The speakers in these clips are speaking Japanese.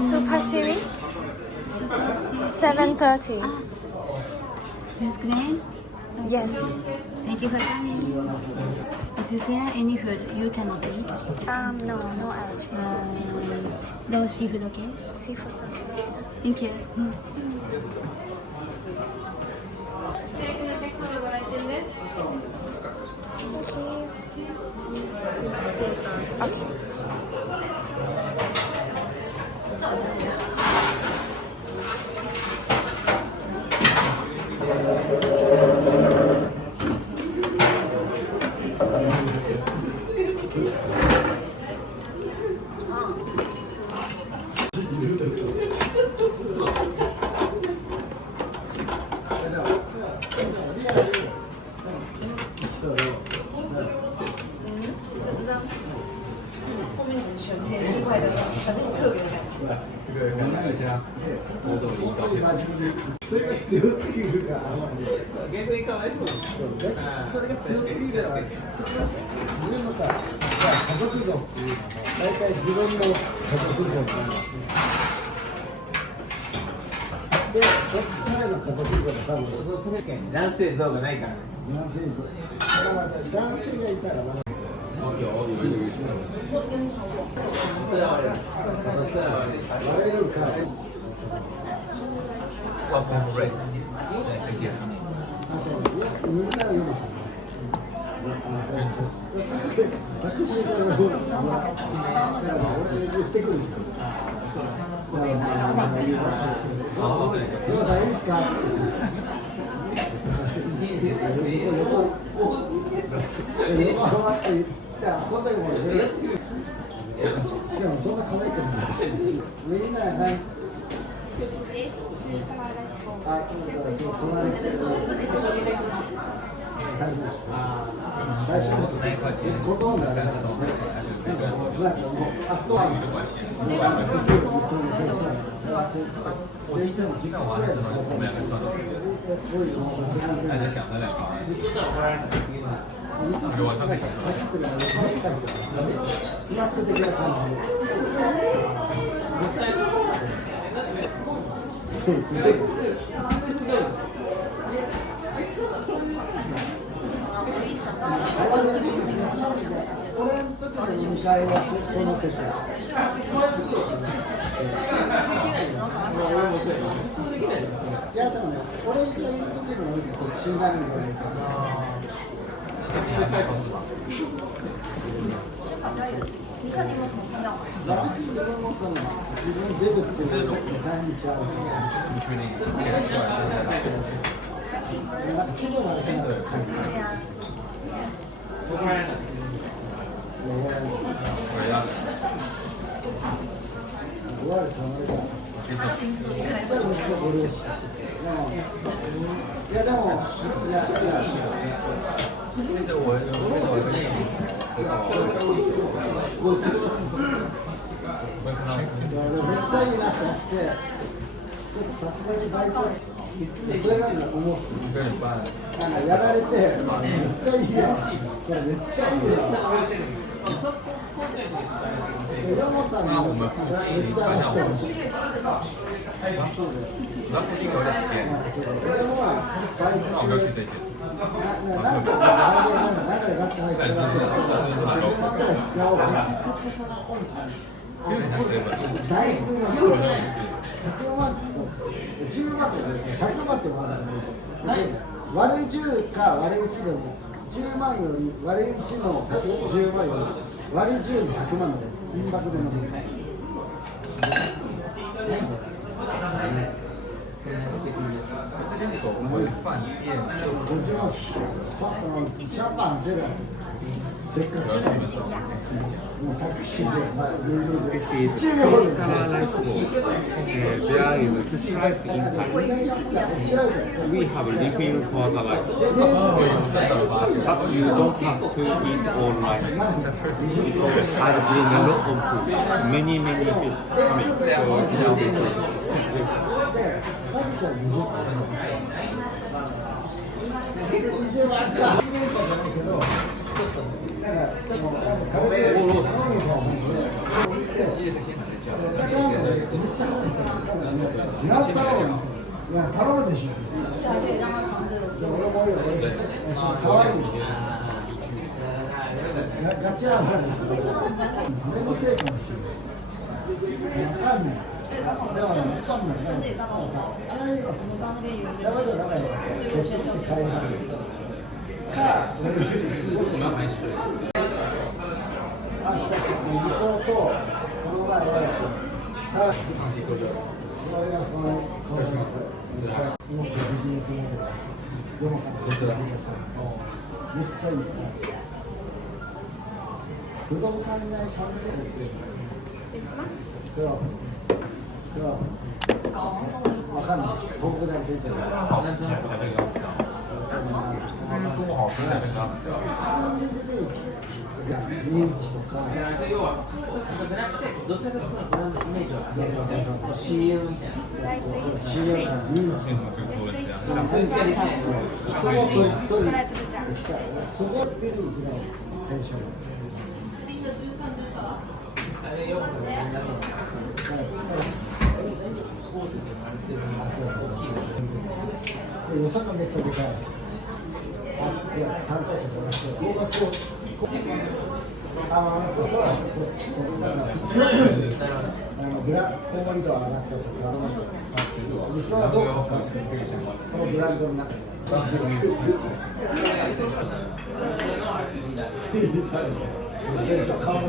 Super Series 7:30. First name? Yes. Thank you for coming. Is there any food you cannot eat? No allergies. No seafood, okay? Seafood's okay. Thank you. Okay.それが強すぎるから逆にかわいそうそれが強すぎるからそれはさ自分のさ家族像っていうのも大体自分の家族像っていうのでそっからの家族像が多分それしか男性像がないからね男性像だからまた男性がいたらまだ割れるかみんなよりさタクシーからだから俺言ってくるじゃん皆さんいいですかそんなにもしかもそんな可愛くないですみんなが隣ですけど大丈夫です大丈夫ですご存知なんかもうあとは普通の先生スナック的な感じすごい俺の時の飲み会はその世界いやでもね俺がいる時の飲み会と中華料理がいいから自分もその自分デブっていうのを何日あるなんか気分悪くなる感じいやでもいやめっちゃいいなと思ってちょっとさすがにバイトそれなんだと思ってなんかやられてめっちゃいいやめっちゃいいや山本さんもめっちゃ上がってるし俺もバイトなんかでガッチャ入ってるから10万くらい使おうかなだいぶ100万って10万って100万ってまだ割る10か割る1でも10万より割る1の10万より割る10の100万のインパクトのシャンパンゼロせっかくもうタクシーで1秒でThere is sushi rice inside. We have refill for the rice. But you don't have to eat all rice. Because I bring a lot of food. Many fish. So, 20万か。もうなんか軽く飲みみたいな感じで行って桜もめっちゃ入ってるなんだろういや頼むでしょ俺もいいよ俺かわいいしガチはあるんですよ俺のせいかもしれないわかんないでもねわかんないさああいうのシャバ嬢の中に結束して帰りますかそれどっちか明日理想とこの前さあこれがこの顔しますビジネスモデルヨモさんめっちゃいいですね不動産会社のやつわかんない僕だけ出てる認知とかどっちかというとブランドイメージはそう CM みたいな CM の認知そこを取りそこを出るぐらいテンション予算がめっちゃでかい。参加者じゃなくて、動画と、そうなんですよ。だから、ブラ高温度が上がったとか、実はどうかこのブランドの中で。選手顔の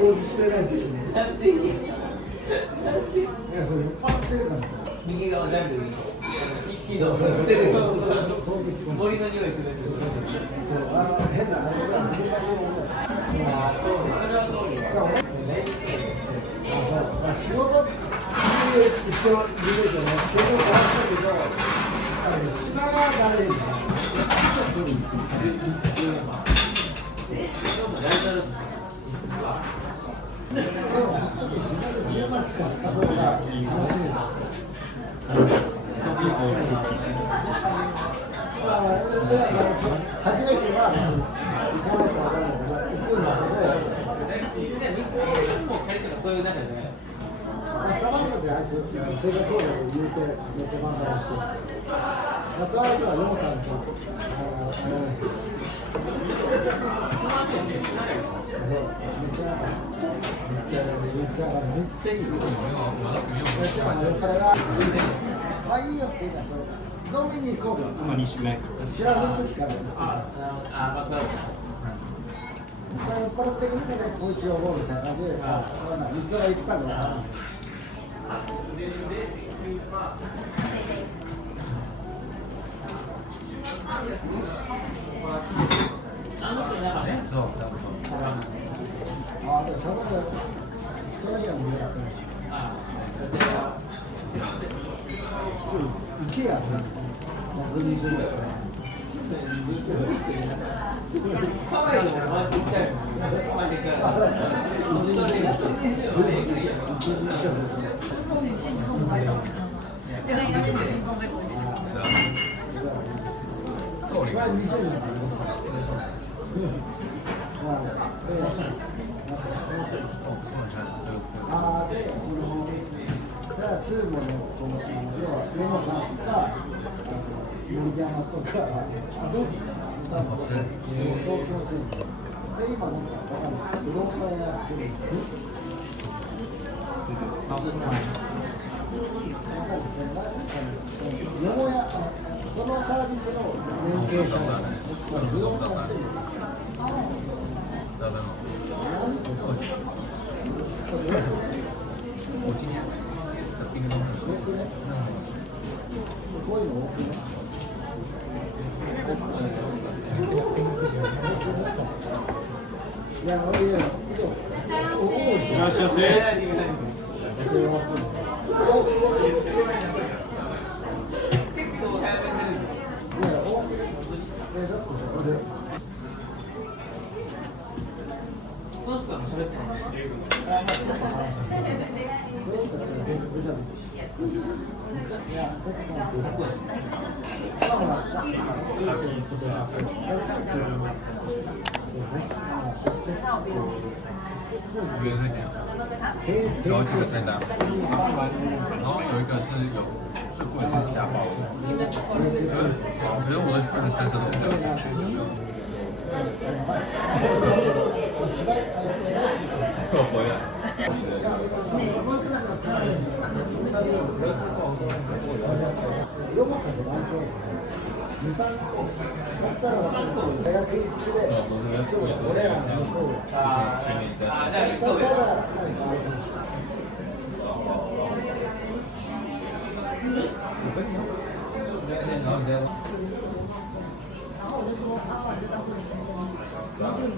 掃除してない時にそれ酔っ払ってるからさ右側ジャンル一気に森の匂いするそう変なあれが仕事っていう一応イメージをね仕事を出したけど品が誰にちょっと取りに行くでもちょっと自分で10万使った方が楽しめる初めては別に行かないとわからないから行くんだけどサバンナであいつ生活保護で言うてめっちゃ頑張ってあとあいつはヨンさんとめっちゃなんかめっちゃいいこれがまあいいよって言うからそれ飲みに行こうと知らない時から酔っ払ってる中で美味しいおごるみたいな感じで水が行くかどうかそれじゃ無理だったし普通行けやな120だったらツーモの要はレモさんとか森山とか東京選手で今なんか不動産やってるんですよもやそのサービスの連携者不動産やってるんですこういうの多くね。いや、俺いや、いらっしゃいませ。主要是在哪？然后有一个是有睡过也是家暴的，可是我的分的三色都我回来。4歳で何個2、3個だったら分かるけど大学院好きで、すぐ俺らの向こうだったらなんかあるかもしれない。然后我就说啊，我就当做你的生日，然后就你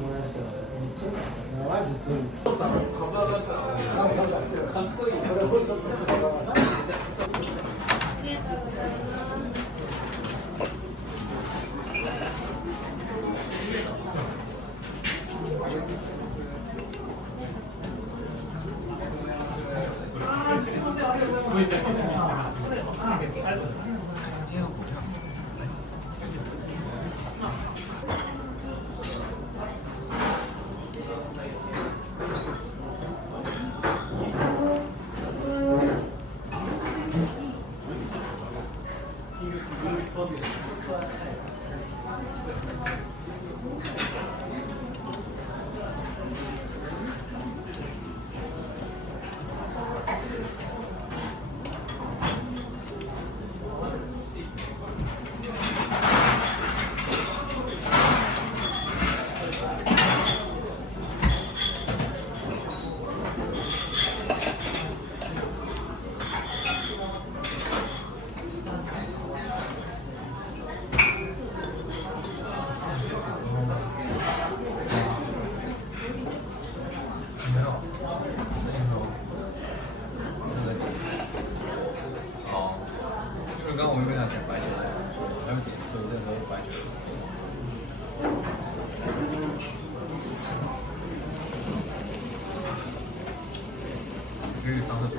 们マジずるい。かっこいい。これをちょっと。就是刚刚我又跟他讲白酒，还有点酒，任何白酒。可以上厕所。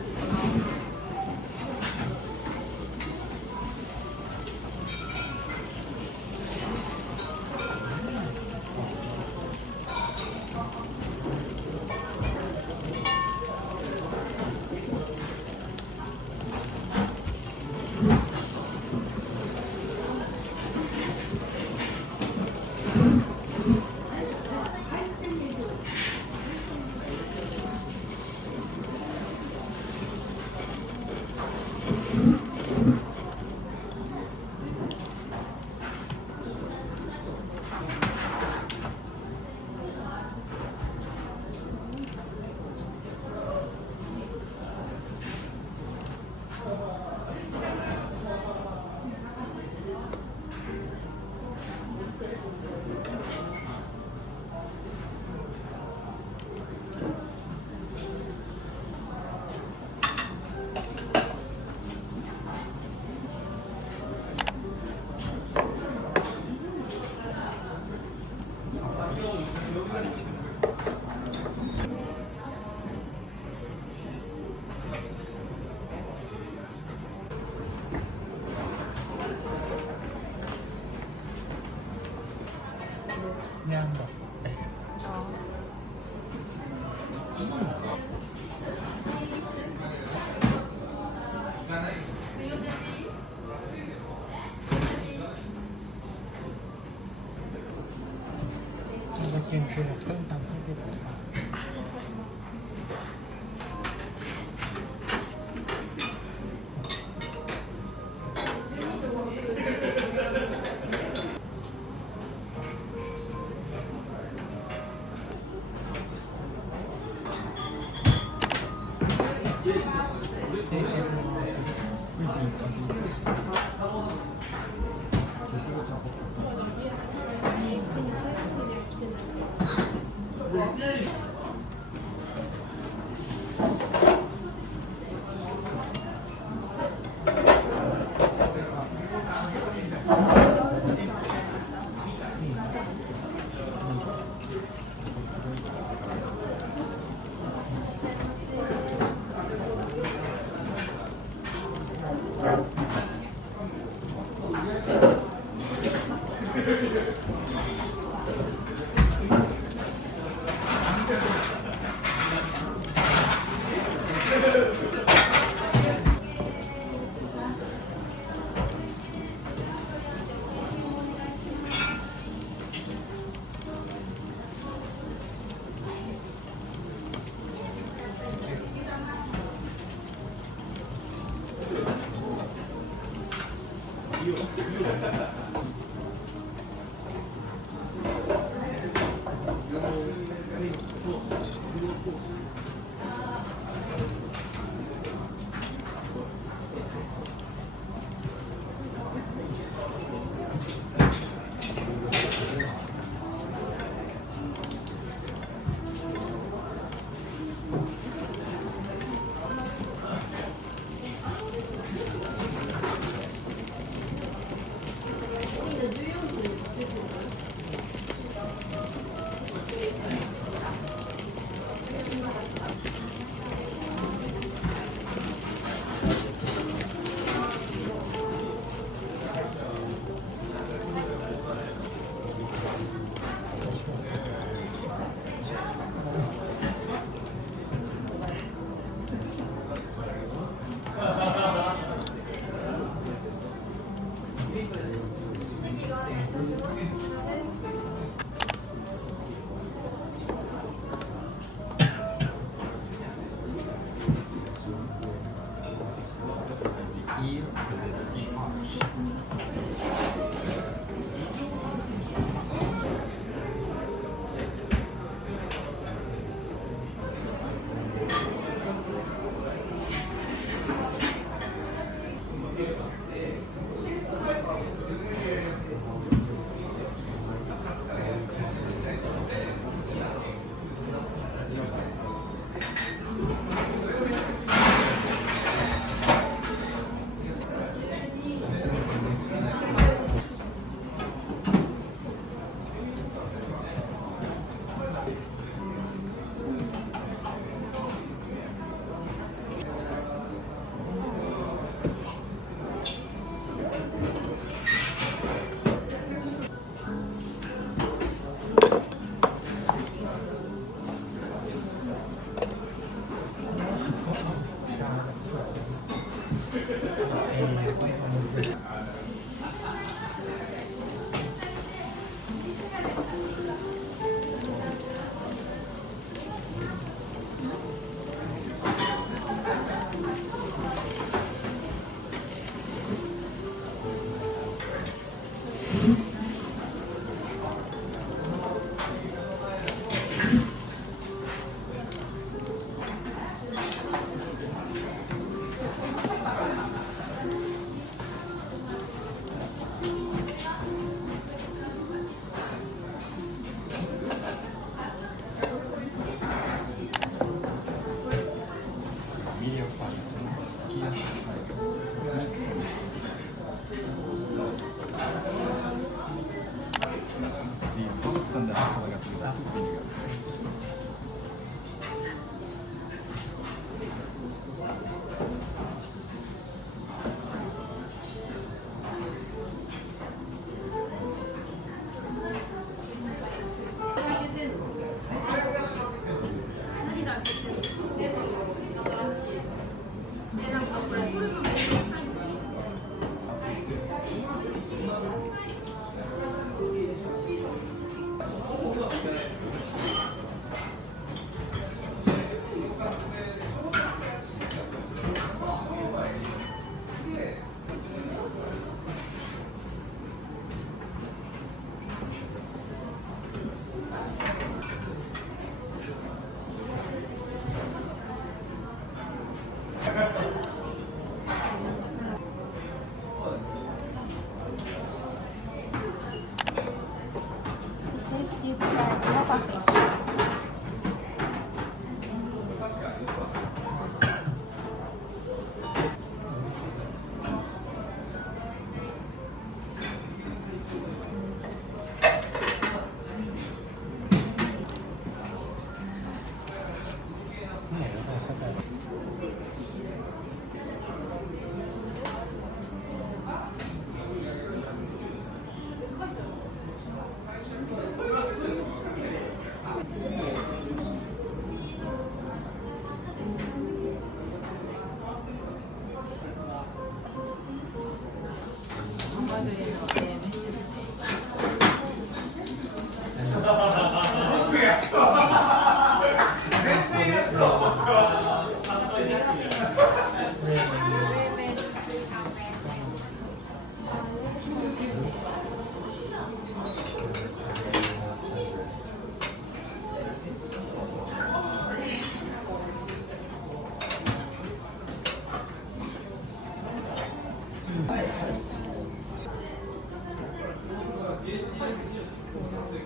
チ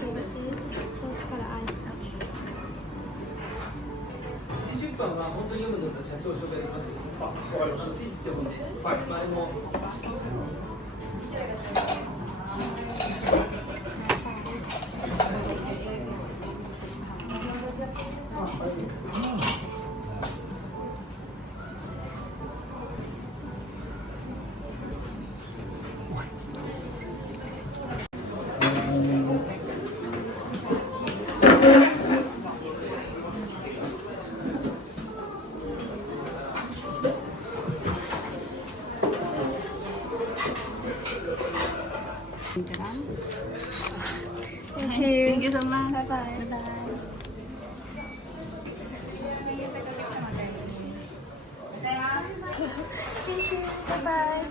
ーズ遠くからアイスが。出版は本当に読むんだったら社長紹介できますよ。あ、わかりました。はい、前も。Thank you. Thank you so much. Bye bye. Bye bye. Thank you. Bye bye.